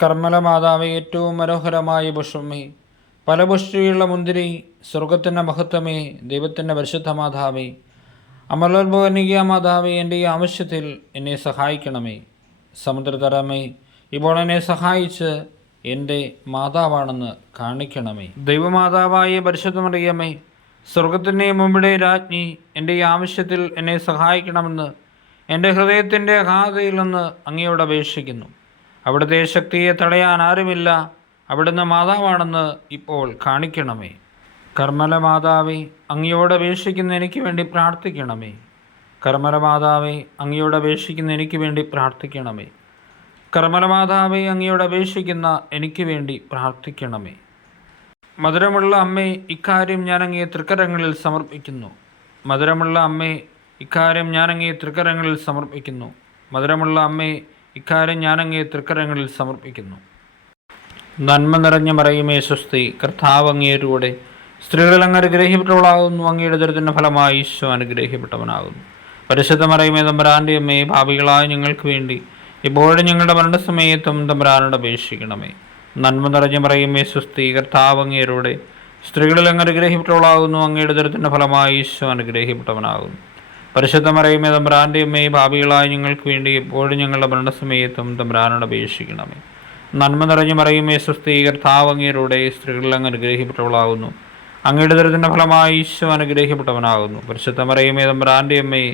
കർമ്മല മാതാവ് ഏറ്റവും മനോഹരമായ പുഷ്പമേ പല പുഷ്ടിയുള്ള മുന്തിരി സ്വർഗത്തിൻ്റെ മഹത്വമേ ദൈവത്തിൻ്റെ പരിശുദ്ധ മാതാവേ അമലോത്ഭവനിക മാതാവേ എൻ്റെ ഈ ആവശ്യത്തിൽ എന്നെ സഹായിക്കണമേ സമുദ്രതരമേ ഇപ്പോൾ എന്നെ സഹായിച്ച് എൻ്റെ മാതാവാണെന്ന് കാണിക്കണമേ ദൈവമാതാവായ പരിശുദ്ധമറിയമേ സ്വർഗത്തിൻ്റെ മുമ്പിടെ രാജ്ഞി എൻ്റെ ഈ ആവശ്യത്തിൽ എന്നെ സഹായിക്കണമെന്ന് എൻ്റെ ഹൃദയത്തിൻ്റെ അഗാധയിൽ നിന്ന് അങ്ങയോട് അപേക്ഷിക്കുന്നു അവിടുത്തെ ശക്തിയെ തടയാൻ ആരുമില്ല അവിടുന്ന് മാതാവാണെന്ന് ഇപ്പോൾ കാണിക്കണമേ കർമ്മല മാതാവേ അങ്ങയോട് അപേക്ഷിക്കുന്ന എനിക്ക് വേണ്ടി പ്രാർത്ഥിക്കണമേ കർമ്മല മാതാവേ അങ്ങയോട് അപേക്ഷിക്കുന്ന എനിക്ക് വേണ്ടി പ്രാർത്ഥിക്കണമേ കർമ്മല മാതാവേ അങ്ങയോട് അപേക്ഷിക്കുന്ന എനിക്ക് വേണ്ടി പ്രാർത്ഥിക്കണമേ മധുരമുള്ള അമ്മേ ഇക്കാര്യം ഞാൻ തൃക്കരങ്ങളിൽ സമർപ്പിക്കുന്നു മധുരമുള്ള അമ്മേ ഇക്കാര്യം ഞാൻ തൃക്കരങ്ങളിൽ സമർപ്പിക്കുന്നു മധുരമുള്ള അമ്മേ ഇക്കാര്യം ഞാനങ്ങേ തൃക്കരങ്ങളിൽ സമർപ്പിക്കുന്നു നന്മ നിറഞ്ഞ മറയുമേ സ്വസ്തി കർത്താവ് അങ്ങേരൂടെ സ്ത്രീകളിൽ അങ്ങ് അനുഗ്രഹിപ്പെട്ടവളാകുന്നു അങ്ങയുടെ ദരിദ്രൻ്റെ ഫലമായി ഈശോ അനുഗ്രഹിക്കപ്പെട്ടവനാകുന്നു പരിശുദ്ധ മറയുമേ തമ്പരാൻ്റെ അമ്മയെ ഭാവികളായ ഞങ്ങൾക്ക് വേണ്ടി ഇപ്പോഴും ഞങ്ങളുടെ മരണസമയത്തും തമ്പരാനോട് അപേക്ഷിക്കണമേ നന്മ നിറഞ്ഞ മറയുമേ സ്വസ്തി കർത്താവ് അങ്ങേരൂടെ സ്ത്രീകളിൽ അങ്ങ് അനുഗ്രഹിപ്പെട്ടവളാകുന്നു അങ്ങയുടെ ദരിദ്രൻ്റെ ഫലമായി ഈശോ അനുഗ്രഹിക്കപ്പെട്ടവനാകുന്നു പരിശുദ്ധമറിയുമേ തമ്പ്രാൻ്റെ അമ്മയെ ഭാവികളായ ഞങ്ങൾക്ക് വേണ്ടി എപ്പോഴും ഞങ്ങളുടെ മരണസമയത്തും തമ്പ്രാനോട് അപേക്ഷിക്കണമേ നന്മ നിറഞ്ഞു മറിയുമേ സ്വസ്ഥീകർത്താവ് അങ്ങേരുടെ സ്ത്രീകളിൽ അങ്ങ് അനുഗ്രഹിക്കപ്പെട്ടവളാകുന്നു അങ്ങയുടെ ദുരിതത്തിൻ്റെ ഫലമായി ഈശോ അനുഗ്രഹിക്കപ്പെട്ടവനാകുന്നു പരിശുദ്ധമറിയുമേ തമ്പ്രാൻ്റെ അമ്മയെ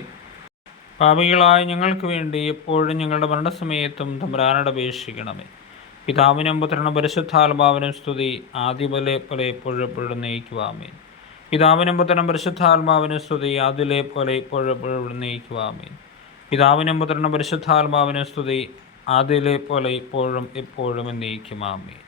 പാപികളായ ഞങ്ങൾക്ക് വേണ്ടി എപ്പോഴും ഞങ്ങളുടെ മരണസമയത്തും തമ്പ്രാനോട് അപേക്ഷിക്കണമേ പിതാവിനും പുത്രനും പരിശുദ്ധാത്മാവിനും സ്തുതി ആദ്യ പോലെ പോലെ എപ്പോഴെപ്പോഴും നയിക്കുവാമേ പിതാവിനും പുത്രനും പരിശുദ്ധാത്മാവിനും സ്തുതി അതിലെ പോലെ ഇപ്പോഴെപ്പോഴും നയിക്കുവാമീൻ പിതാവിനും പുത്രനും പരിശുദ്ധാത്മാവിനും സ്തുതി അതിലെ പോലെ ഇപ്പോഴും എപ്പോഴും എന്നയിക്കുമാമീൻ